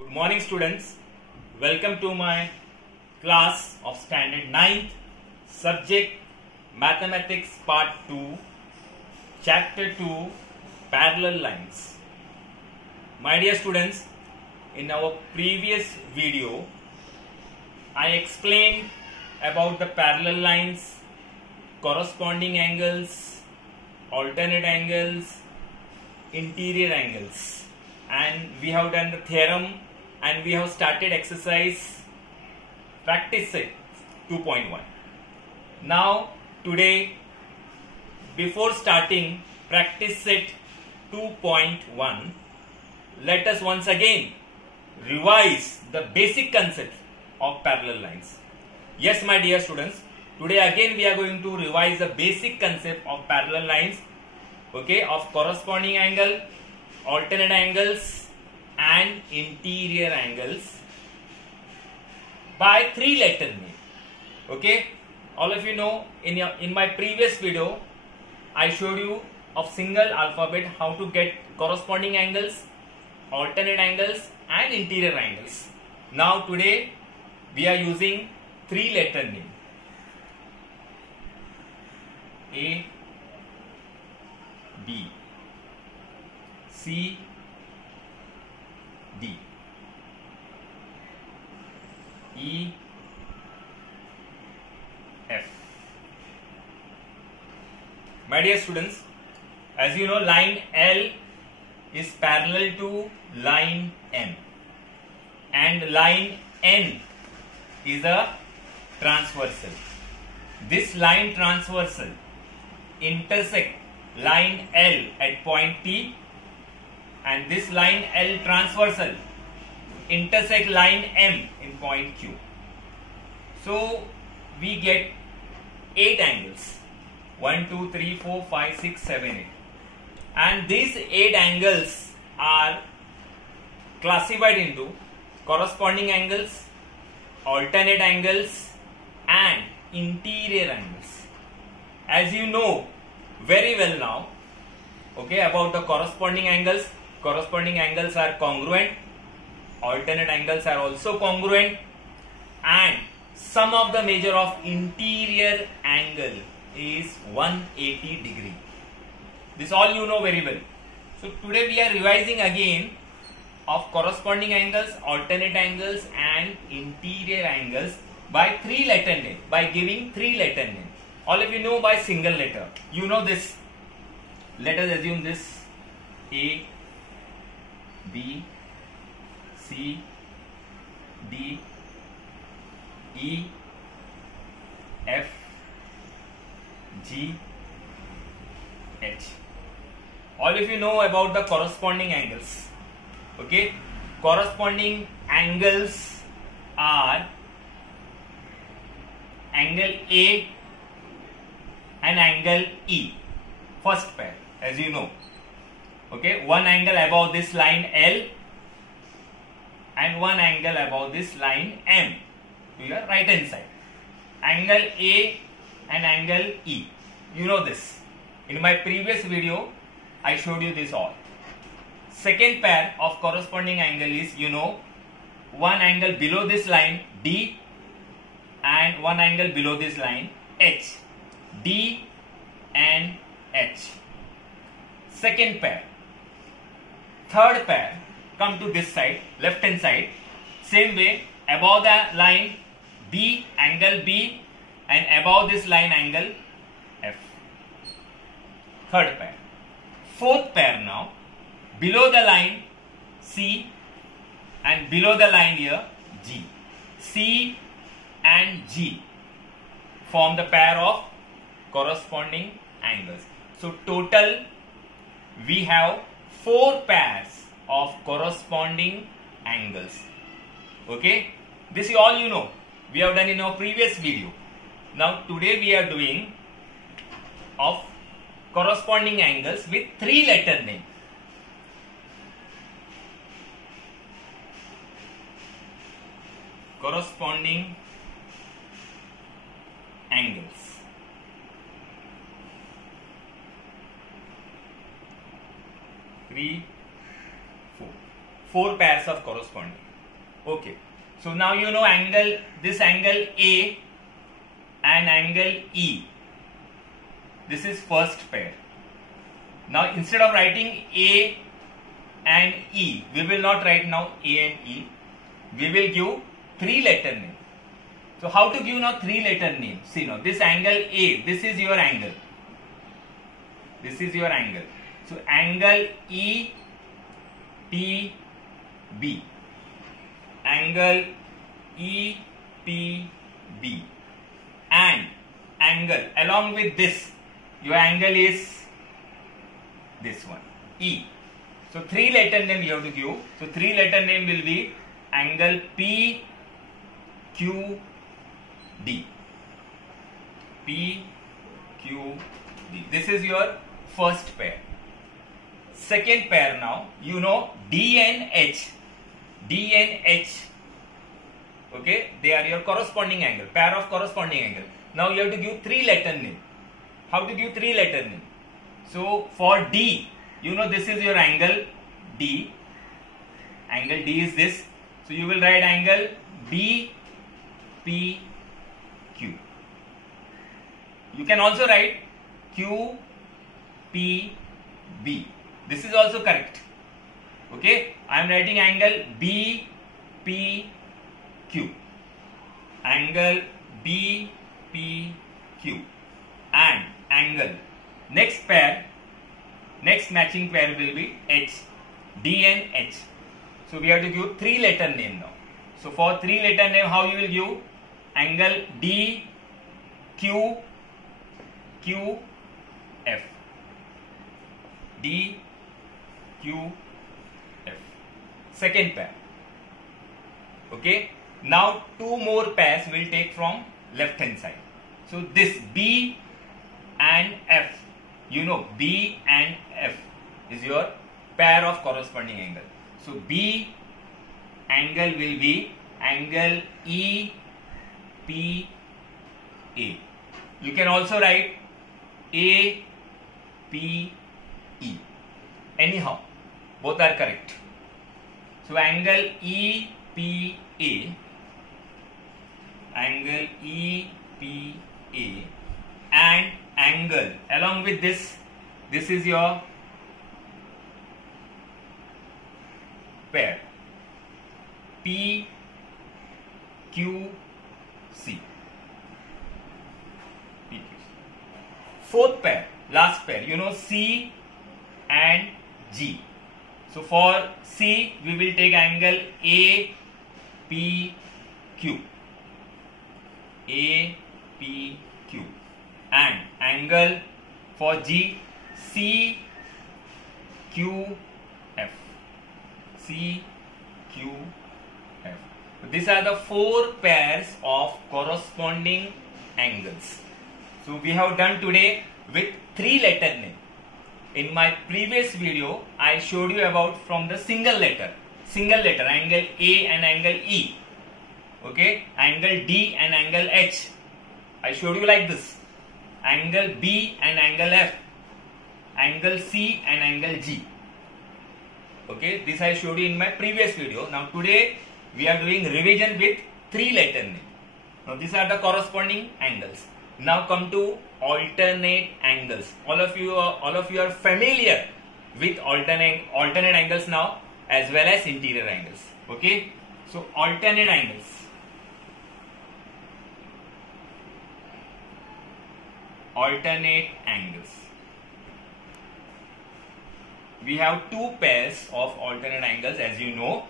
Good morning students, welcome to my class of standard 9th subject mathematics part 2 chapter 2 parallel lines. My dear students, in our previous video I explained about the parallel lines, corresponding angles, alternate angles, interior angles, and we have done the theorem and we have started exercise practice set 2.1. Now today, before starting practice set 2.1, let us once again revise the basic concept of parallel lines. Yes, my dear students, today again we are going to revise the basic concept of parallel lines, okay, of corresponding angle, alternate angles and interior angles by three-letter name. Okay, all of you know, in my previous video I showed you of single alphabet how to get corresponding angles, alternate angles and interior angles. Now today we are using three-letter name: A, B, C, D, E, F. My dear students, as you know, line L is parallel to line M and line N is a transversal. This line transversal intersect line L at point P, and this line L transversal intersect line M in point Q. So we get 8 angles: 1, 2, 3, 4, 5, 6, 7, 8. And these 8 angles are classified into corresponding angles, alternate angles and interior angles. As you know very well now, okay, about the corresponding angles are congruent, alternate angles are also congruent, and sum of the measure of interior angle is 180 degree. This all you know very well. So today we are revising again of corresponding angles, alternate angles and interior angles by three-letter name, by giving three-letter name. All of you know by single letter. You know this. Let us assume this: A, B, C, D, E, F, G, H. All of you know about the corresponding angles. Okay, corresponding angles are angle A and angle E, first pair, as you know. Okay, one angle above this line L and one angle above this line M to your right hand side. Angle A and angle E, you know this. In my previous video I showed you this all. Second pair of corresponding angle is, you know, one angle below this line D and one angle below this line H. D and H. Second pair. Third pair, come to this side, left hand side. Same way, above the line B, angle B, and above this line angle F. Third pair. Fourth pair now, below the line C and below the line here G. C and G form the pair of corresponding angles. So total we have 4 pairs of corresponding angles. Okay, this is all you know. We have done in our previous video. Now today we are doing of corresponding angles with three-letter name. Corresponding angles. 3, 4. 4 pairs of corresponding. Okay. So now you know angle, this angle A and angle E. This is first pair. Now instead of writing A and E, we will not write now A and E. We will give three letter name. So how to give now three letter name? See now, this angle A, this is your angle. This is your angle. So angle EPB. Angle EPB. And angle along with this, your angle is this one, E. So three letter name you have to give. So three letter name will be angle PQD. PQD. This is your first pair. Second pair now, you know D and H. D and H. Okay, they are your corresponding angle, pair of corresponding angle. Now you have to give three letter name. How to give three letter name? So for D, you know this is your angle D. Angle D is this. So you will write angle BPQ. You can also write QPB. This is also correct. Okay, I am writing angle BPQ. Angle BPQ. And angle. Next pair, next matching pair will be H. D and H. So we have to give three letter name now. So for three letter name, how you will give? Angle DQF. DQF. Second pair. Okay. Now two more pairs will take from left hand side. So this B and F. You know B and F is your pair of corresponding angle. So B angle will be angle EPA. You can also write APE. Anyhow, both are correct. So angle EPA, angle EPA, and angle along with this is your pair PQC. Fourth pair, last pair, you know C and G. So for C we will take angle APQ. APQ. And angle for G CQF. CQF. So these are the four pairs of corresponding angles. So we have done today with three letter name. In my previous video, I showed you about from the single letter, angle A and angle E. Okay, angle D and angle H. I showed you like this. Angle B and angle F. Angle C and angle G. Okay, this I showed you in my previous video. Now today we are doing revision with three letter name. Now these are the corresponding angles. Now come to alternate angles. All of you are familiar with alternate angles now, as well as interior angles. Okay, so alternate angles. Alternate angles. We have two pairs of alternate angles, as you know.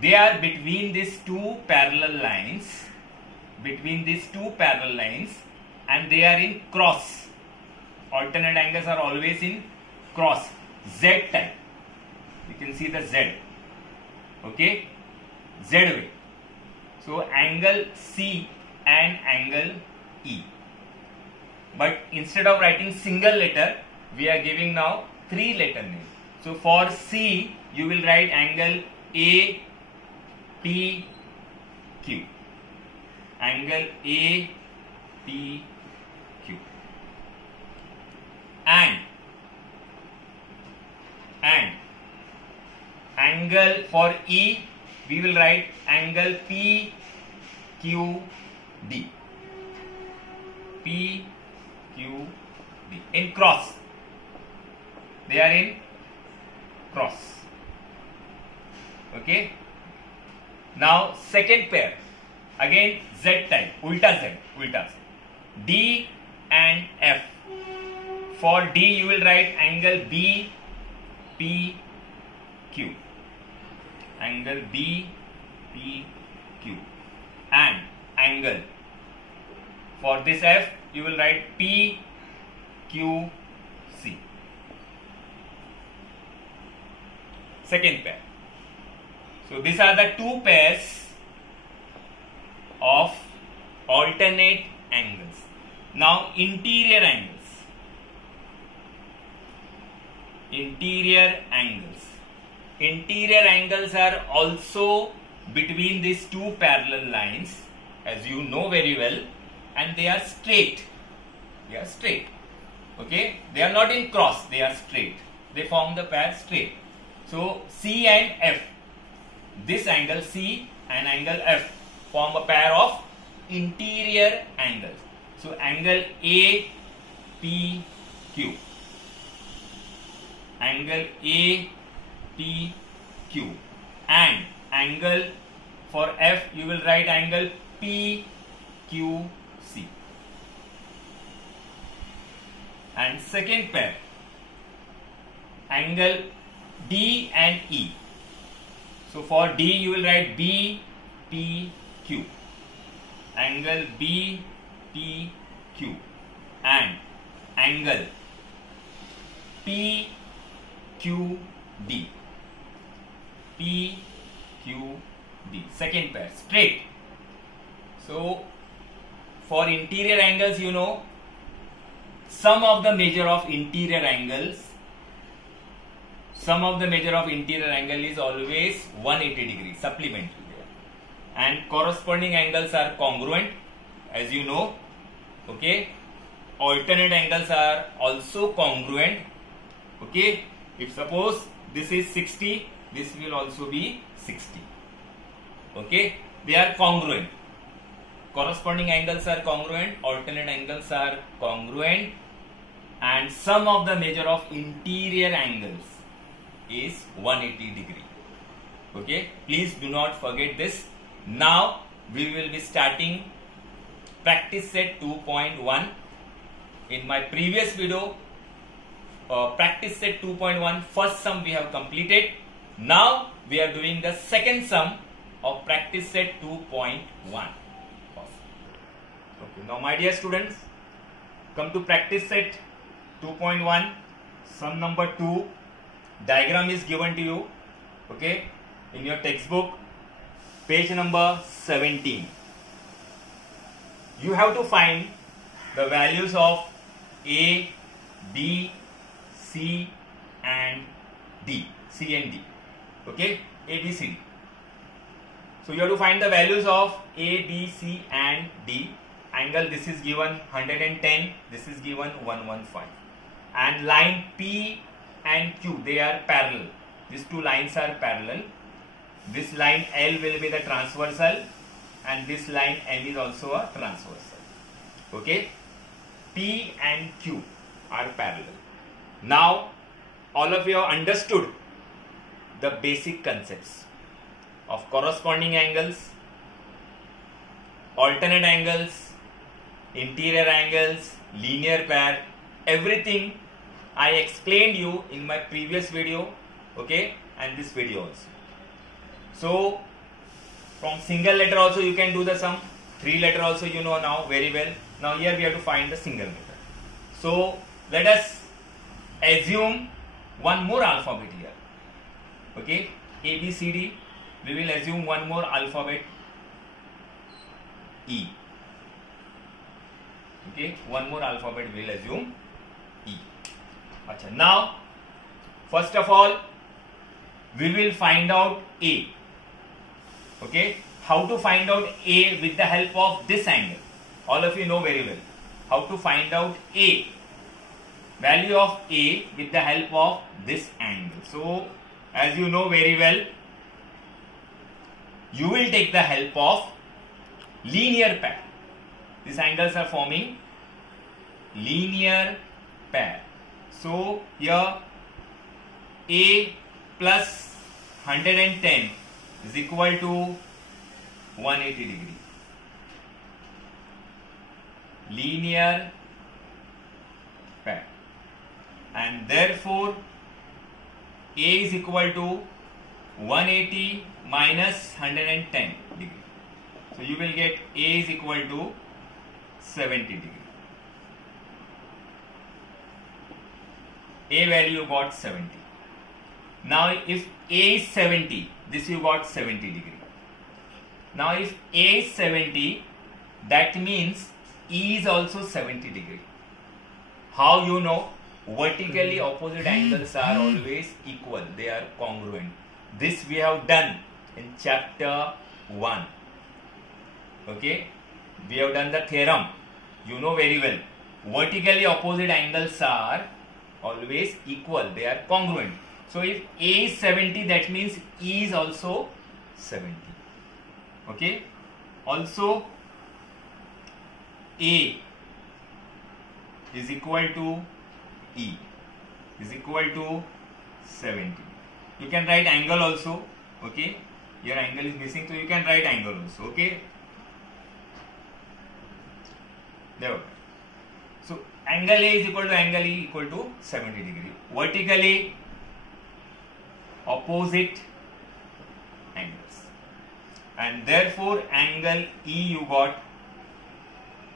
They are between these two parallel lines. And they are in cross. Alternate angles are always in cross, Z type. You can see the Z. Okay, Z way. So angle C and angle E. But instead of writing single letter, we are giving now three letter name. So for C, you will write angle APQ. Angle APQ. And angle for E, we will write angle PQD. PQD in cross. They are in cross. Okay. Now second pair, again Z type, ulta Z. D and F. For D you will write angle BPQ. Angle BPQ. And angle for this F you will write PQC. Second pair. So these are the two pairs of alternate angles. Now interior angles. Interior angles are also between these two parallel lines, as you know very well, and they are straight. Okay, they are not in cross, they are straight. They form the pair straight. So C and F, this angle C and angle F form a pair of interior angles. So angle APQ. Angle APQ and angle for F you will write angle PQC. And second pair, angle D and E. So for D you will write BPQ. Angle BPQ and angle PQD. Second pair, straight. So for interior angles, you know, sum of the measure of interior angles. Sum of the measure of interior angle is always 180 degrees, supplementary there. And corresponding angles are congruent, as you know. Okay. Alternate angles are also congruent. Okay. If suppose this is 60, this will also be 60. Okay. They are congruent. Corresponding angles are congruent, alternate angles are congruent, and sum of the measure of interior angles is 180 degree. Okay, please do not forget this. Now we will be starting practice set 2.1. In my previous video, practice set 2.1 first sum we have completed. Now we are doing the second sum of practice set 2.1. Okay, now my dear students, come to practice set 2.1, sum number 2. Diagram is given to you, okay, in your textbook, page number 17. You have to find the values of A, B, C and D. C and D. Okay, A, B, C, D. So you have to find the values of A, B, C and D. Angle, this is given 110, this is given 115. And line P and Q, they are parallel. These two lines are parallel. This line L will be the transversal and this line M is also a transversal. Okay. P and Q are parallel. Now all of you have understood the basic concepts of corresponding angles, alternate angles, interior angles, linear pair, everything I explained you in my previous video, okay, and this video also. So from single letter also you can do the sum, 3 letter also you know now very well. Now here we have to find the single letter. So let us assume one more alphabet here. Okay, A, B, C, D. We will assume one more alphabet, E. Okay, one more alphabet we will assume E. Achha, now first of all we will find out A. Okay, how to find out A with the help of this angle? All of you know very well how to find out A, value of A with the help of this angle. So as you know very well, you will take the help of linear pair. These angles are forming linear pair. So here A plus 110 is equal to 180 degree. Linear pair. And therefore A is equal to 180 minus 110 degree. So you will get A is equal to 70 degree. A value you got 70. Now if A is 70, this you got 70 degree. Now if A is 70, that means E is also 70 degree. How you know? Vertically opposite angles are always equal. They are congruent. This we have done in chapter 1. Okay? We have done the theorem. You know very well. Vertically opposite angles are always equal. They are congruent. So if A is 70, that means E is also 70. Okay? Also, A is equal to E is equal to 70. You can write angle also. Okay? Your angle is missing, so you can write angle also. Okay? There. So angle A is equal to angle E equal to 70 degree. Vertically opposite angles. And therefore angle E you got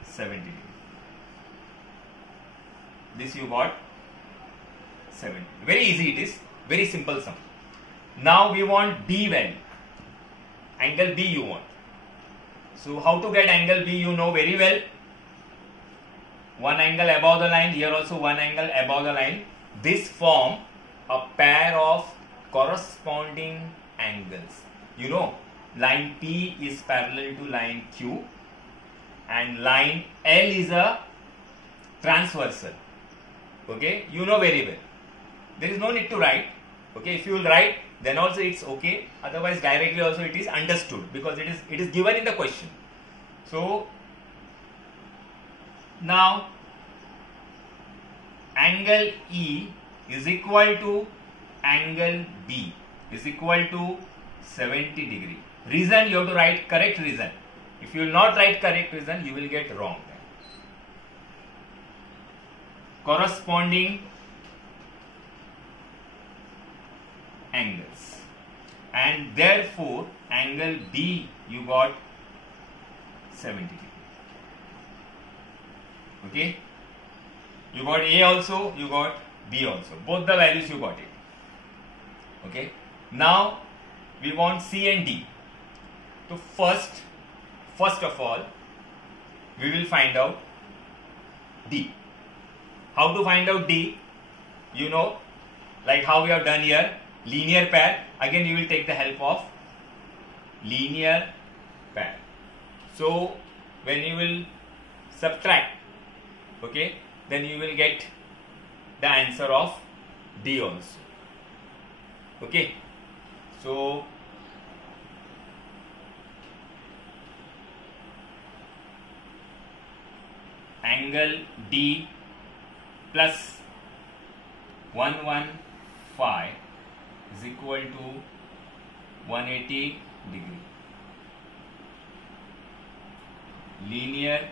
70 degree. This you got 70. Very easy it is. Very simple sum. Now we want B value. Angle B you want. So how to get angle B you know very well. One angle above the line, here also one angle above the line. This form a pair of corresponding angles. You know, line P is parallel to line Q and line L is a transversal. Okay, you know very well. There is no need to write. Okay, if you will write, then also it's okay. Otherwise, directly also it is understood because it is given in the question. So now angle E is equal to angle B is equal to 70 degree. Reason you have to write correct reason. If you will not write correct reason, you will get wrong. Corresponding angles, and therefore angle B you got 70 degree. Okay, you got A also, you got B also, both the values you got it. Okay, now we want C and D. So first of all we will find out D. How to find out D? You know, like how we have done here, linear pair. Again you will take the help of linear pair. So when you will subtract, okay, then you will get the answer of D also. Okay, so angle D plus 115 is equal to 180 degree. Linear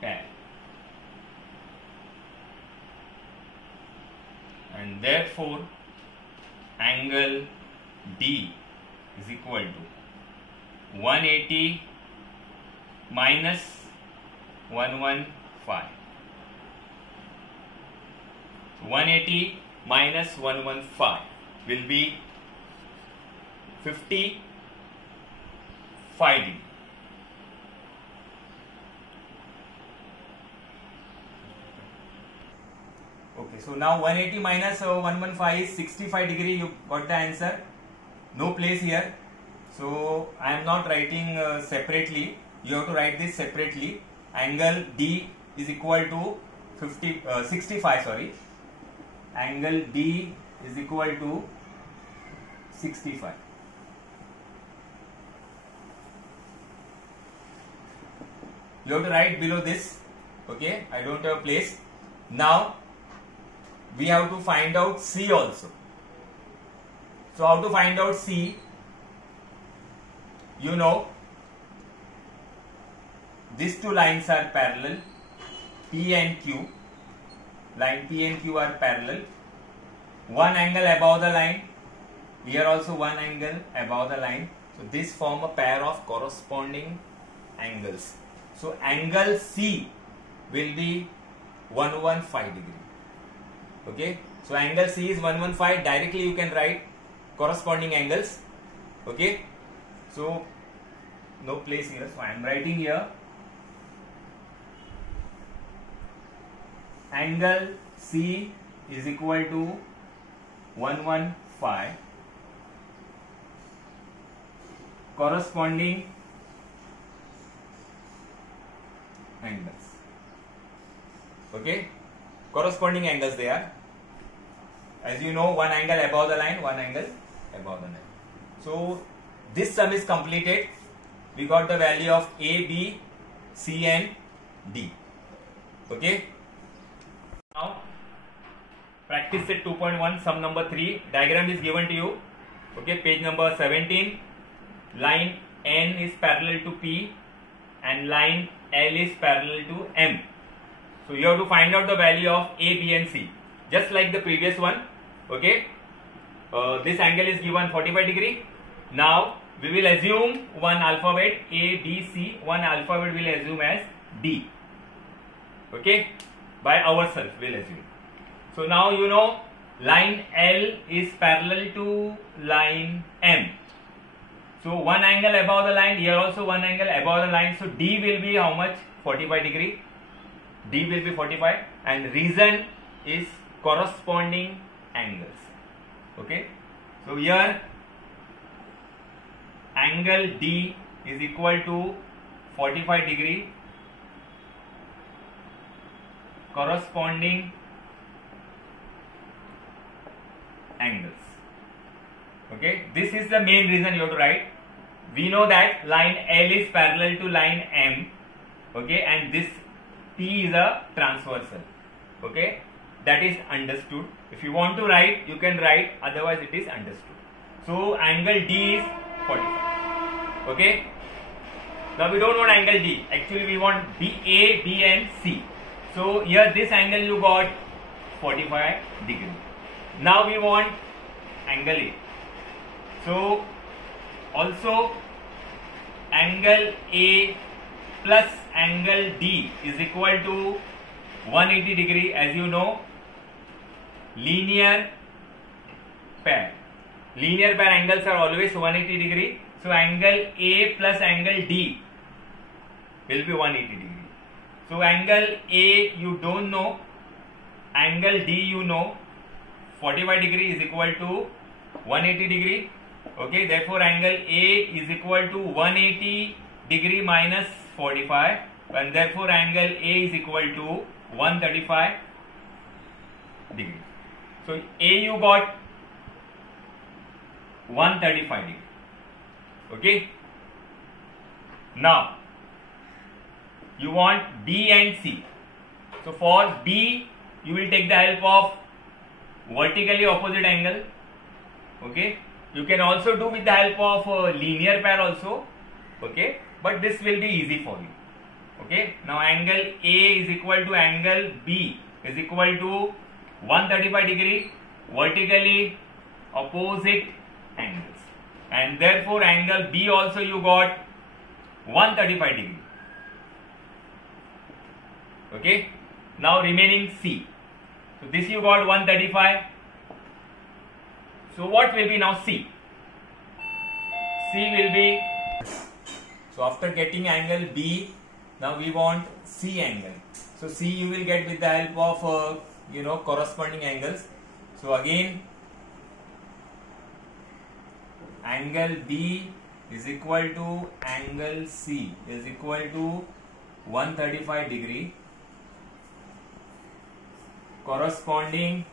pair. And therefore angle D is equal to 180 minus 115. 180 minus 115 will be 55 degree. Okay, so now 180 minus 115 is 65 degree. You got the answer. No place here. So I am not writing separately. You have to write this separately. Angle D is equal to 65. Sorry. Angle D is equal to 65. you have to write below this. Okay, I don't have a place. Now we have to find out C also. So how to find out C? You know, these two lines are parallel, P and Q. Line P and Q are parallel. One angle above the line, here also one angle above the line. So this form a pair of corresponding angles. So angle C will be 115 degree. Okay, so angle C is 115. Directly you can write corresponding angles. Okay, so no place here, so I am writing here angle C is equal to 115 corresponding angles. Okay, corresponding angles they are, as you know, one angle above the line, one angle above the line. So this sum is completed. We got the value of A, B, C and D. Okay, now practice set 2.1, sum number 3. Diagram is given to you. Okay, page number 17. Line N is parallel to P and line L is parallel to M. So you have to find out the value of A, B and C, just like the previous one. Okay, this angle is given 45 degree. Now we will assume one alphabet A, B, C. One alphabet will assume as D. Okay, by ourselves we will assume. So now you know line L is parallel to line M. So one angle above the line, here also one angle above the line. So D will be how much? 45 degree. D will be 45, and reason is corresponding angles. Okay, so here angle D is equal to 45 degree corresponding angles. Okay, this is the main reason you have to write. We know that line L is parallel to line M. Okay, and this P is a transversal. Okay, that is understood. If you want to write, you can write, otherwise it is understood. So angle D is 45. Okay, now we don't want angle D, actually we want B, A, B and C. So here this angle you got 45 degree. Now we want angle A. So also angle A plus angle D is equal to 180 degree. As you know, linear pair angles are always 180 degree. So angle A plus angle D will be 180 degree. So angle A you don't know, angle D you know. 45 degree is equal to 180 degree. Okay, therefore angle A is equal to 180 degree minus 45, and therefore angle A is equal to 135 degree. So A you got 135 degree. Okay, now you want B and C. So for B you will take the help of vertically opposite angle. Okay, you can also do with the help of linear pair also. Okay, but this will be easy for you. Okay, now angle A is equal to angle B is equal to 135 degree vertically opposite angles, and therefore angle B also you got 135 degree. Okay, now remaining C. So this you got 135. So what will be now C? C will be, so after getting angle B, now we want C angle. So C you will get with the help of corresponding angles. So again angle B is equal to angle C is equal to 135 degree corresponding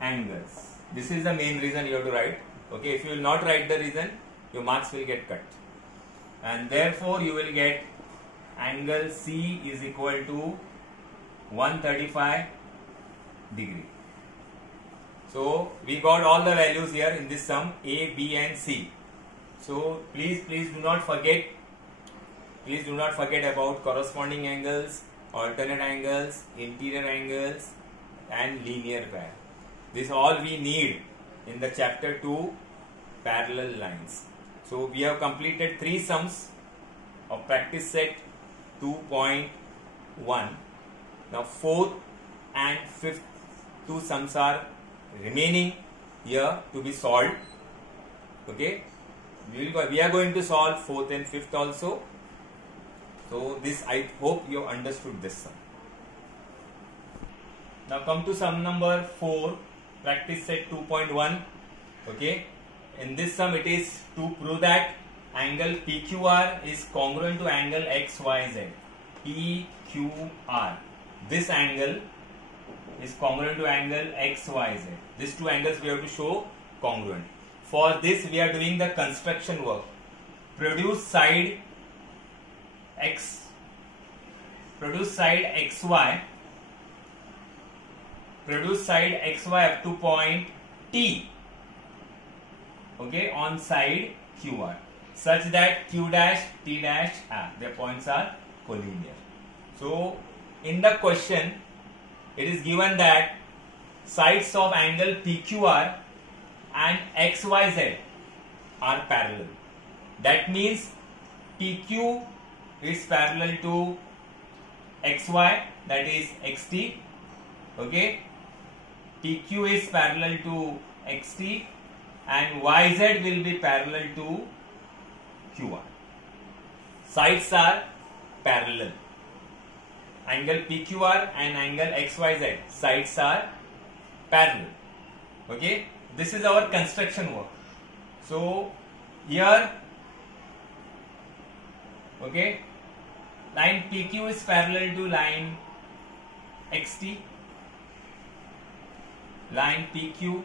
angles. This is the main reason you have to write. Okay, if you will not write the reason, your marks will get cut. and therefore you will get angle C is equal to 135 degree. So we got all the values here in this sum, A, B and C. So please do not forget about corresponding angles, alternate angles, interior angles and linear pair. This all we need in the chapter 2 parallel lines. So we have completed 3 sums of practice set 2.1. Now 4th and 5th 2 sums are remaining here to be solved. Okay, we are going to solve 4th and 5th also. So this, I hope you understood this sum. Now come to sum number 4, practice set 2.1. Okay, in this sum it is to prove that angle PQR is congruent to angle XYZ. PQR, this angle is congruent to angle XYZ. These 2 angles we have to show congruent. For this we are doing the construction work. Produce side XY. Produce side XY up to point T. Okay, on side QR, such that Q dash, T dash, their points are collinear. So in the question it is given that sides of angle PQR and XYZ are parallel. That means PQ is parallel to XY, that is XT. Okay, PQ is parallel to XT and YZ will be parallel to QR. Sides are parallel. Angle PQR and angle XYZ, sides are parallel. Okay, this is our construction work. So here, okay, line PQ is parallel to line XT. Line PQ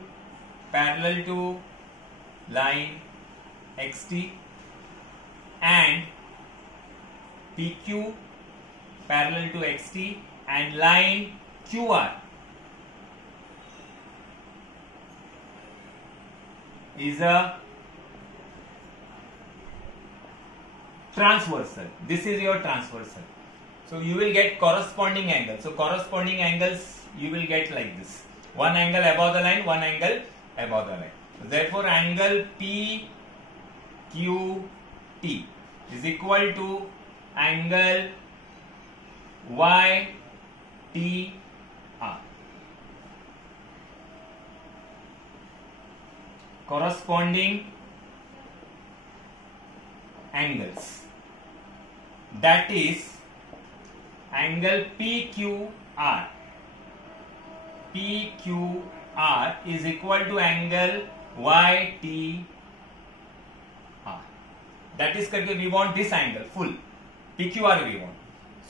parallel to line XT and PQ parallel to XT and line QR is a transversal. This is your transversal. So you will get corresponding angles. So corresponding angles you will get like this. One angle above the line, one angle above the line. So therefore angle PQT is equal to angle YTR. Corresponding angles, that is angle PQR. PQR is equal to angle YTR. That is करके we want this angle full PQR we want.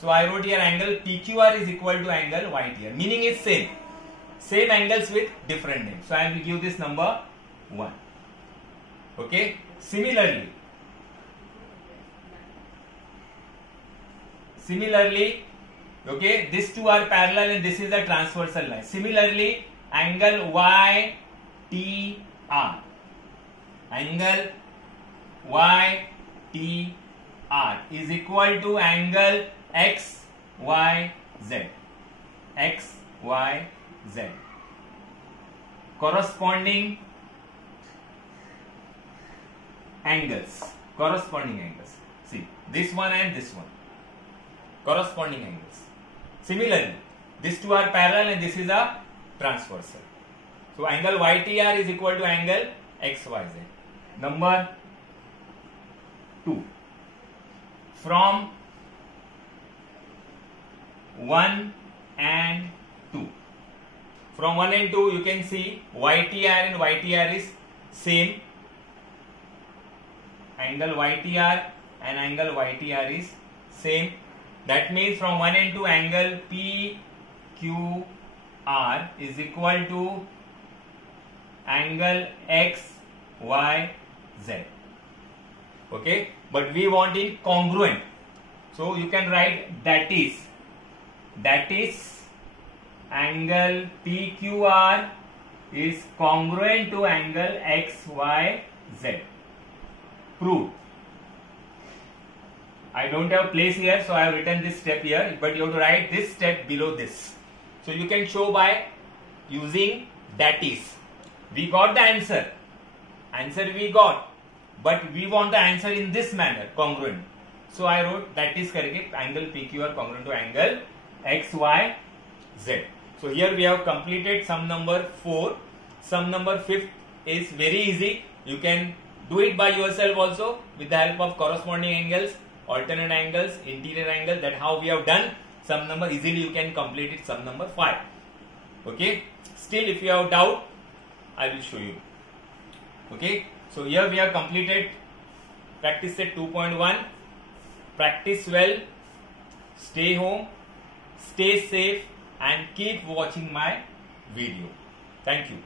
So I wrote here angle PQR is equal to angle YTR. Meaning is same angles with different names. So I will give this number 1. Okay. Similarly, okay, these 2 are parallel and this is a transversal line. Similarly, angle YTR. Angle YTR is equal to angle XYZ. XYZ. Corresponding angles. See, this one and this one. Corresponding angles. Similarly, these 2 are parallel and this is a transversal. So angle YTR is equal to angle XYZ. Number 2. From 1 and 2. From 1 and 2 you can see YTR and YTR is same. Angle YTR and angle YTR is same. That means from 1 and 2 angle PQR is equal to angle XYZ. Okay, but we want in congruent. So you can write that is angle PQR is congruent to angle XYZ. Prove. I don't have place here, so I have written this step here, but you have to write this step below this. So you can show by using that is. We got the answer we got, but we want the answer in this manner, congruent. So I wrote that is correct, angle PQR congruent to angle XYZ. So here we have completed sum number 4. Sum number 5 is very easy. You can do it by yourself also with the help of corresponding angles, alternate angles, interior angle. That how we have done sum number. Easily you can complete it sum number 5. Okay. Still if you have doubt, I will show you. Okay. So here we have completed practice set 2.1. Practice well. Stay home. Stay safe and keep watching my video. Thank you.